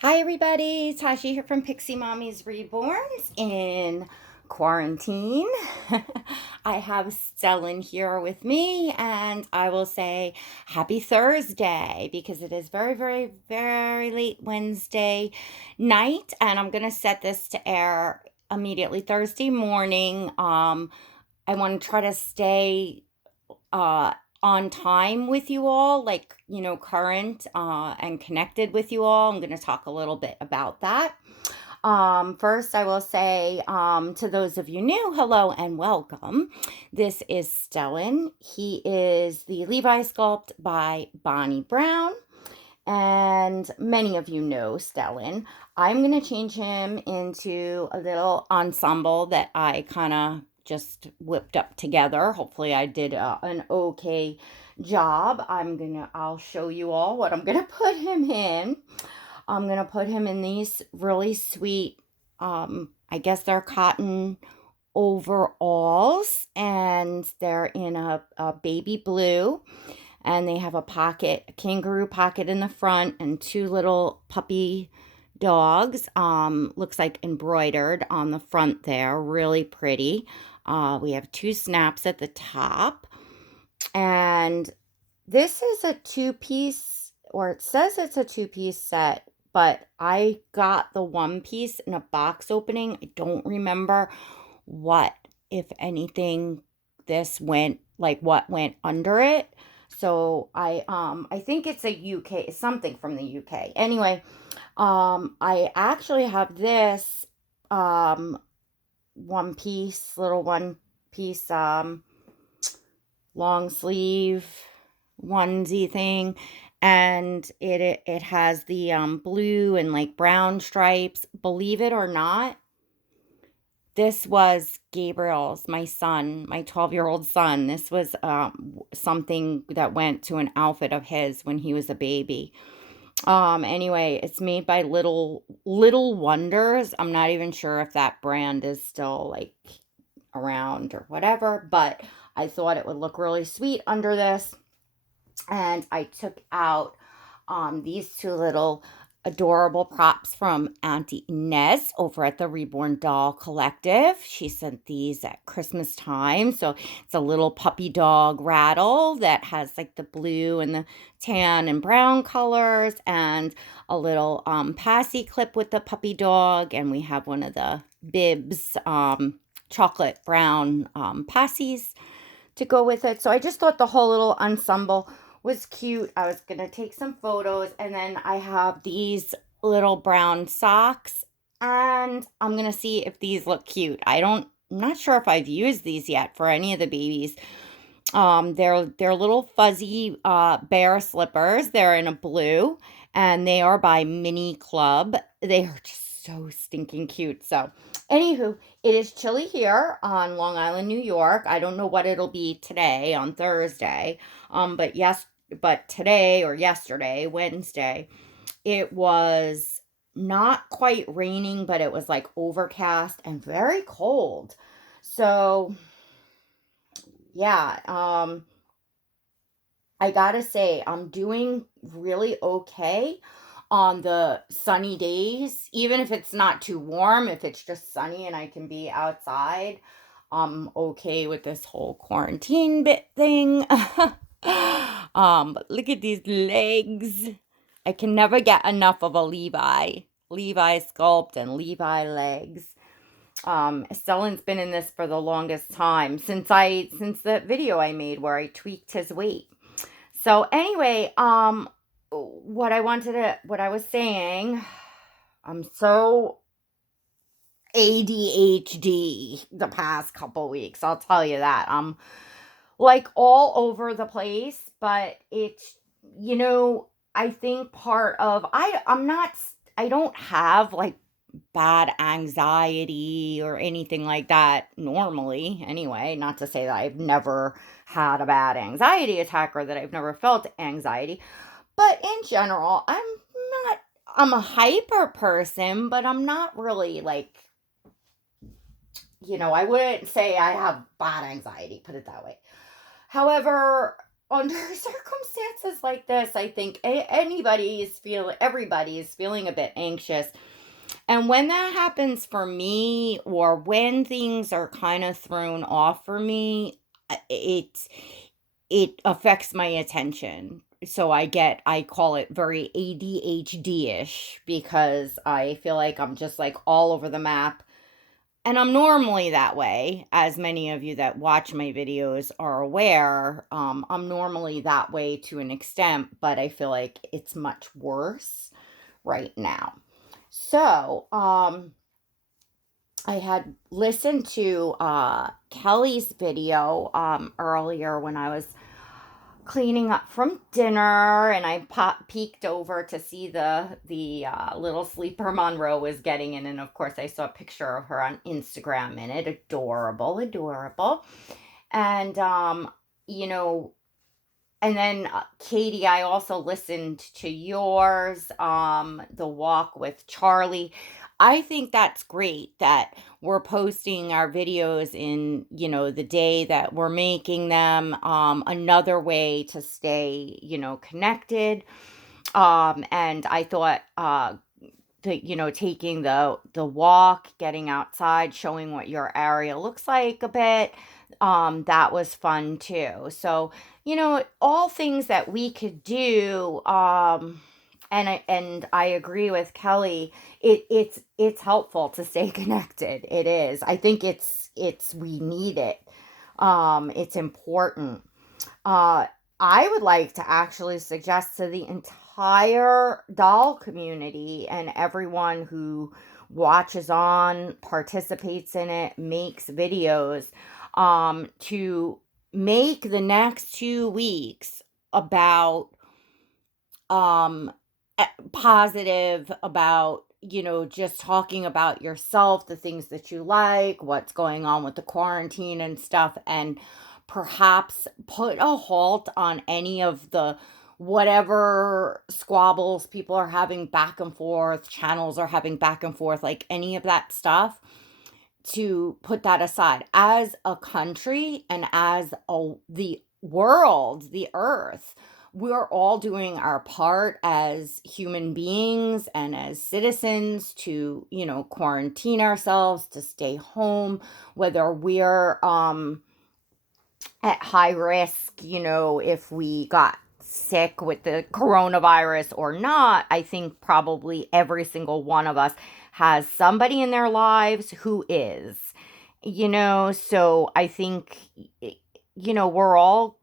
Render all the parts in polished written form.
Hi everybody, Tashi here from Pixie Mommy's Reborns in quarantine. I have Stellan here with me and I will say happy Thursday because it is very, very, very late Wednesday night and I'm going to set this to air immediately Thursday morning. I want to try to stay uh on time with you all, like, current and connected with you all. I'm going to talk a little bit about that. First, I will say to those of you new, hello and welcome. This is Stellan. He is the Levi sculpt by Bonnie Brown. And many of you know Stellan. I'm going to change him into a little ensemble that I kind of just whipped up together. Hopefully I did an okay job. I'll show you all what I'm going to put him in. I'm going to put him in these really sweet, I guess they're cotton overalls, and they're in a baby blue, and they have a kangaroo pocket in the front, and two little puppy dogs. Looks like embroidered on the front there, really pretty. We have two snaps at the top, and this is a two-piece, or it says it's a two-piece set, but I got the one piece in a box opening. I don't remember what, if anything, this went, like what went under it. So I think it's a UK, something from the UK. Anyway, I actually have this um one piece long sleeve onesie thing, and it has the blue and like brown stripes. Believe it or not, this was Gabriel's, my son, my 12-year-old son. This was something that went to an outfit of his when he was a baby. Anyway, it's made by Little Wonders. I'm not even sure if that brand is still like around or whatever, but I thought it would look really sweet under this. And I took out these two little adorable props from Auntie Inez over at the Reborn Doll Collective. She sent these at Christmas time. So it's a little puppy dog rattle that has like the blue and the tan and brown colors, and a little passy clip with the puppy dog. And we have one of the bibs, chocolate brown passies to go with it. So I just thought the whole little ensemble was cute. I was going to take some photos, and then I have these little brown socks, and I'm going to see if these look cute. I'm not sure if I've used these yet for any of the babies. They're little fuzzy bear slippers. They're in a blue, and they are by Mini Club. They are just so stinking cute. So, anywho, it is chilly here on Long Island, New York. I don't know what it'll be today on Thursday. But today or yesterday, Wednesday, it was not quite raining, but it was like overcast and very cold. So, yeah, I gotta say, I'm doing really okay on the sunny days, even if it's not too warm, if it's just sunny and I can be outside. I'm okay with this whole quarantine bit thing. But look at these legs. I can never get enough of a Levi sculpt and Levi legs. Stellan's been in this for the longest time, since the video I made where I tweaked his weight. So anyway, what I was saying, I'm so ADHD the past couple weeks. I'll tell you that. I'm like all over the place, but I think I don't have like bad anxiety or anything like that normally, anyway. Not to say that I've never had a bad anxiety attack or that I've never felt anxiety, but in general, not I'm a hyper person, but I'm not really like, I wouldn't say I have bad anxiety, put it that way. However, under circumstances like this, I think everybody is feeling a bit anxious. And when that happens for me, or when things are kind of thrown off for me, it affects my attention. So I call it very ADHD-ish, because I feel like I'm just like all over the map. And I'm normally that way, as many of you that watch my videos are aware. I'm normally that way to an extent, but I feel like it's much worse right now. So, I had listened to Kelly's video earlier when I was cleaning up from dinner, and I peeked over to see the little sleeper Monroe was getting in, and of course I saw a picture of her on Instagram in it. Adorable, adorable. And you know, and then Katie, I also listened to yours, the walk with Charlie. I think that's great that we're posting our videos in, the day that we're making them. Another way to stay, connected. And I thought, taking the walk, getting outside, showing what your area looks like a bit, that was fun too. So, all things that we could do. And I agree with Kelly. It's helpful to stay connected. It is. I think it's we need it. It's important. Uh, I would like to actually suggest to the entire doll community and everyone who watches on, participates in it, makes videos, to make the next 2 weeks about um positive, about just talking about yourself, the things that you like, what's going on with the quarantine and stuff, and perhaps put a halt on any of the whatever squabbles people are having back and forth, channels are having back and forth, like any of that stuff, to put that aside. As a country and as the world, the earth, we're all doing our part as human beings and as citizens to, quarantine ourselves, to stay home, whether we're at high risk, if we got sick with the coronavirus or not. I think probably every single one of us has somebody in their lives who is, so I think, we're all,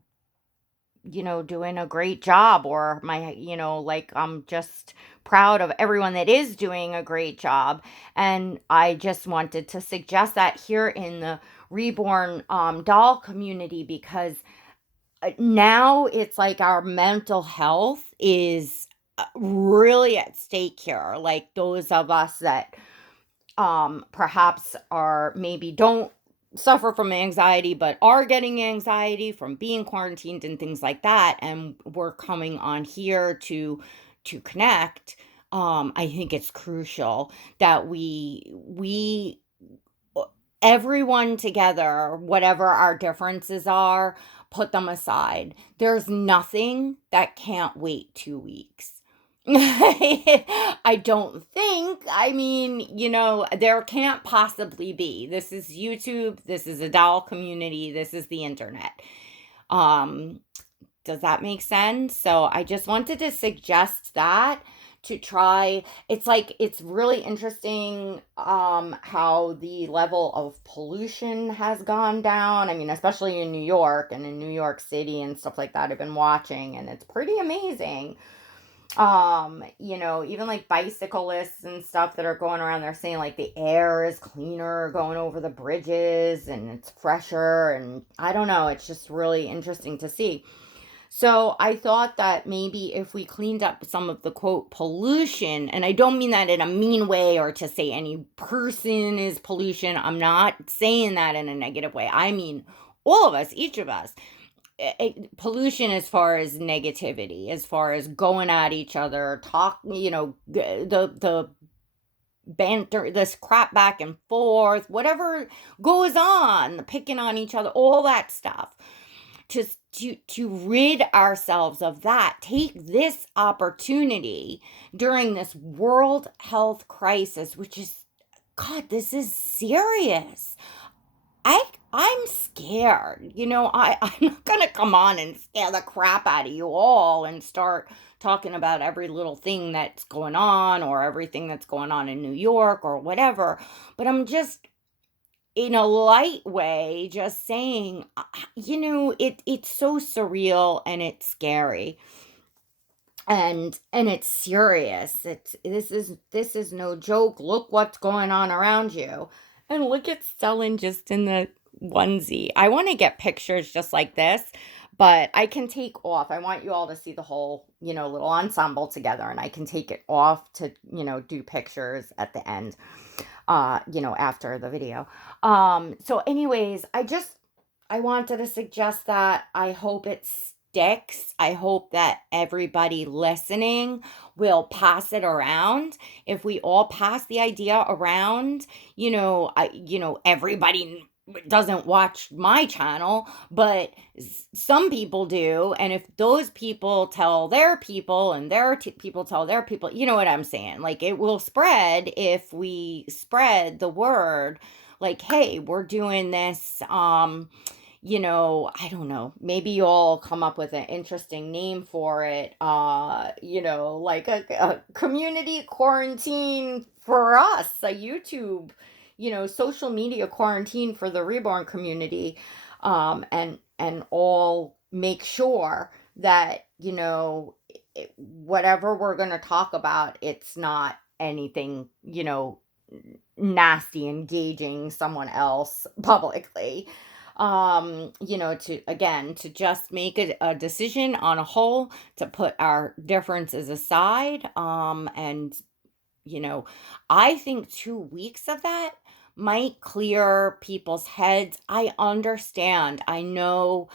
doing a great job, or like, I'm just proud of everyone that is doing a great job. And I just wanted to suggest that here in the reborn doll community, because now it's like our mental health is really at stake here. Like those of us that perhaps are maybe don't suffer from anxiety, but are getting anxiety from being quarantined and things like that, and we're coming on here to connect. I think it's crucial that we everyone together, whatever our differences are, put them aside. There's nothing that can't wait 2 weeks. I don't think. I mean, there can't possibly be. This is YouTube. This is a doll community. This is the internet. Um, does that make sense? So I just wanted to suggest that, to try. It's like, it's really interesting how the level of pollution has gone down. I mean, especially in New York and in New York City and stuff like that. I've been watching, and it's pretty amazing. Even like bicyclists and stuff that are going around, they're saying like the air is cleaner going over the bridges and it's fresher, and I don't know, it's just really interesting to see. So I thought that maybe if we cleaned up some of the quote pollution, and I don't mean that in a mean way or to say any person is pollution. I'm not saying that in a negative way. I mean all of us, each of us. Pollution as far as negativity, as far as going at each other, talk, the banter, this crap back and forth, whatever goes on, picking on each other, all that stuff. to rid ourselves of that. Take this opportunity during this world health crisis, which is, God, this is serious. I I'm scared. I'm not gonna come on and scare the crap out of you all and start talking about every little thing that's going on or everything that's going on in New York or whatever. But I'm just, in a light way, just saying, it's so surreal and it's scary and it's serious. This is no joke. Look what's going on around you. And look at Stellan just in the onesie. I want to get pictures just like this, but I can take off. I want you all to see the whole, little ensemble together, and I can take it off to, do pictures at the end, after the video. So anyways, I wanted to suggest that. I hope it sticks. I hope that everybody listening will pass it around. If we all pass the idea around, everybody doesn't watch my channel, but some people do. And if those people tell their people and their people tell their people, you know what I'm saying? Like, it will spread if we spread the word. Like, hey, we're doing this. I don't know, maybe you'll come up with an interesting name for it. Like a community quarantine for us, a YouTube, social media quarantine for the reborn community. And all make sure that, whatever we're going to talk about, it's not anything, nasty, engaging someone else publicly. To just make a decision on a whole, to put our differences aside. And, I think 2 weeks of that might clear people's heads. I understand. I know,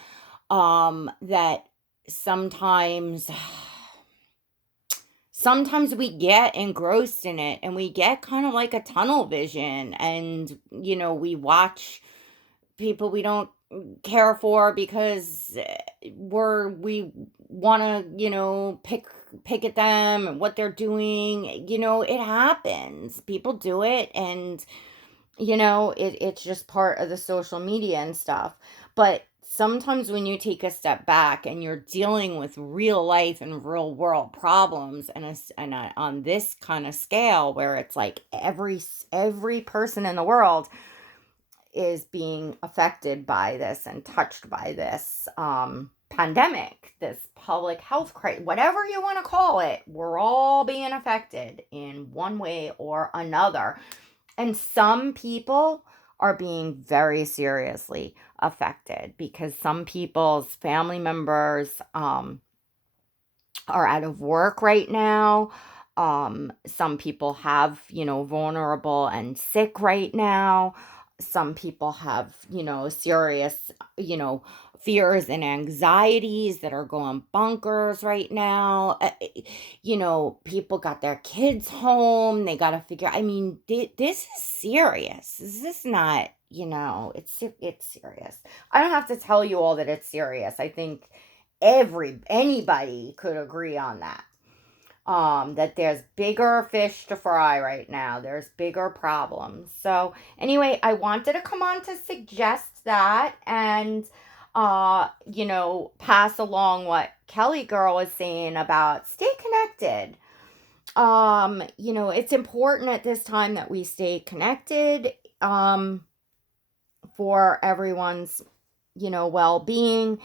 that sometimes sometimes we get engrossed in it and we get kind of like a tunnel vision, and we watch people we don't care for because we want to, pick at them and what they're doing. It happens. People do it, and it's just part of the social media and stuff. But sometimes when you take a step back and you're dealing with real life and real world problems, on this kind of scale, where it's like every person in the world is being affected by this and touched by this pandemic, this public health crisis, whatever you want to call it. We're all being affected in one way or another. And some people are being very seriously affected because some people's family members are out of work right now. Some people have, vulnerable and sick right now. Some people have, serious, fears and anxieties that are going bonkers right now. People got their kids home. They got to figure, this is serious. This is not, it's serious. I don't have to tell you all that it's serious. I think anybody could agree on that. That there's bigger fish to fry right now. There's bigger problems. So anyway, I wanted to come on to suggest that and, pass along what Kelly girl was saying about stay connected. It's important at this time that we stay connected, for everyone's, well-being.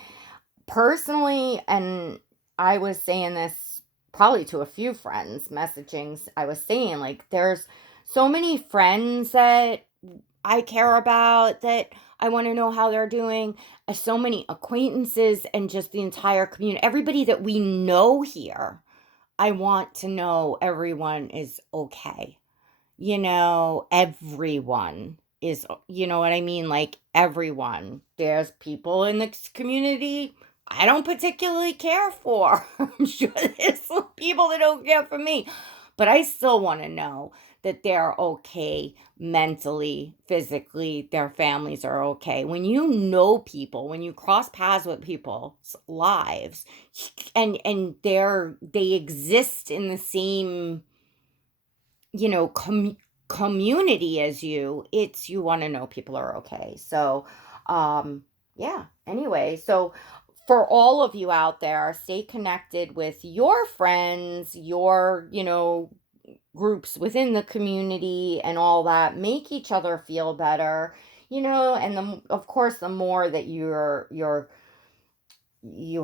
Personally, and I was saying this probably to a few friends messaging, I was saying, like, there's so many friends that I care about, that I want to know how they're doing. So many acquaintances and just the entire community, everybody that we know here. I want to know everyone is okay. Everyone is, you know what I mean? Like, everyone. There's people in the community I don't particularly care for. I'm sure there's some people that don't care for me, but I still want to know that they're okay mentally, physically, their families are okay. When you know people, when you cross paths with people's lives, and they exist in the same, you know, community as you, it's you want to know people are okay. So, um, yeah. Anyway, so for all of you out there, stay connected with your friends, your, groups within the community and all that. Make each other feel better, and of course, the more that you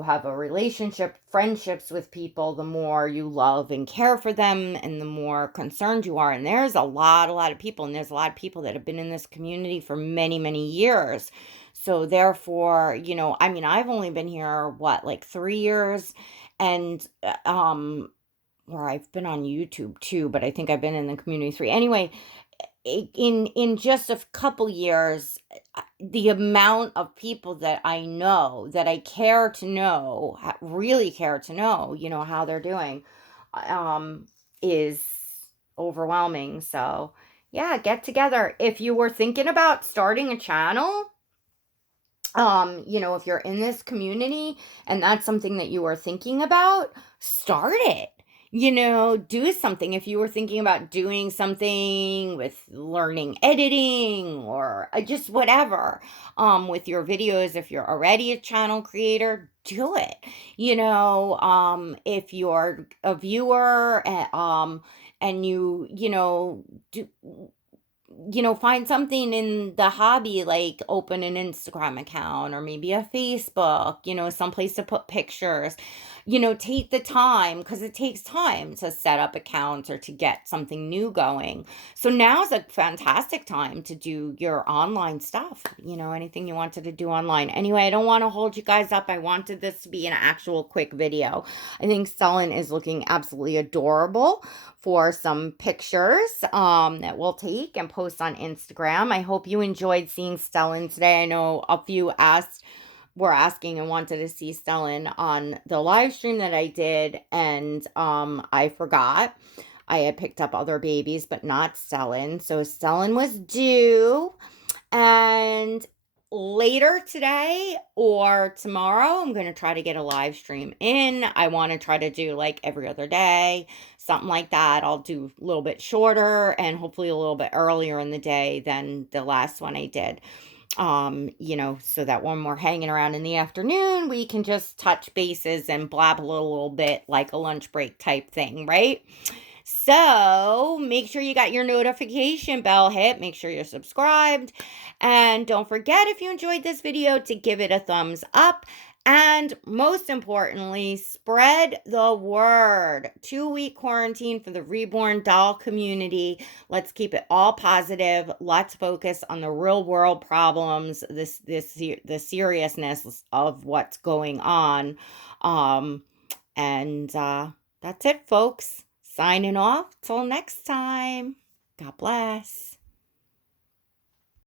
have a relationship, friendships with people, the more you love and care for them and the more concerned you are. And there's a lot of people, and there's a lot of people that have been in this community for many, many years. So therefore, I mean, I've only been here, what, like 3 years, and or I've been on YouTube too, but I think I've been in the community 3. Anyway, in just a couple years, the amount of people that I know, that I care to know, really care to know, how they're doing, is overwhelming. So, yeah, get together. If you were thinking about starting a channel, if you're in this community and that's something that you are thinking about, start it. Do something. If you were thinking about doing something with learning editing or just whatever, with your videos, if you're already a channel creator, do it. If you're a viewer, and do find something in the hobby, like open an Instagram account or maybe a Facebook, someplace to put pictures. Take the time, because it takes time to set up accounts or to get something new going. So now's a fantastic time to do your online stuff, anything you wanted to do online. Anyway, I don't want to hold you guys up. I wanted this to be an actual quick video. I think Stellan is looking absolutely adorable for some pictures that we'll take and post on Instagram. I hope you enjoyed seeing Stellan today. I know a few were asking and wanted to see Stellan on the live stream that I did, and I forgot. I had picked up other babies, but not Stellan. So Stellan was due, and later today or tomorrow, I'm going to try to get a live stream in. I want to try to do like every other day, something like that. I'll do a little bit shorter and hopefully a little bit earlier in the day than the last one I did. So that when we're hanging around in the afternoon, we can just touch bases and blab a little bit, like a lunch break type thing, right? So make sure you got your notification bell hit. Make sure you're subscribed. And don't forget, if you enjoyed this video, to give it a thumbs up. And most importantly, spread the word. 2-week quarantine for the reborn doll community. Let's keep it all positive. Let's focus on the real world problems, the seriousness of what's going on. That's it, folks. Signing off. Till next time. God bless.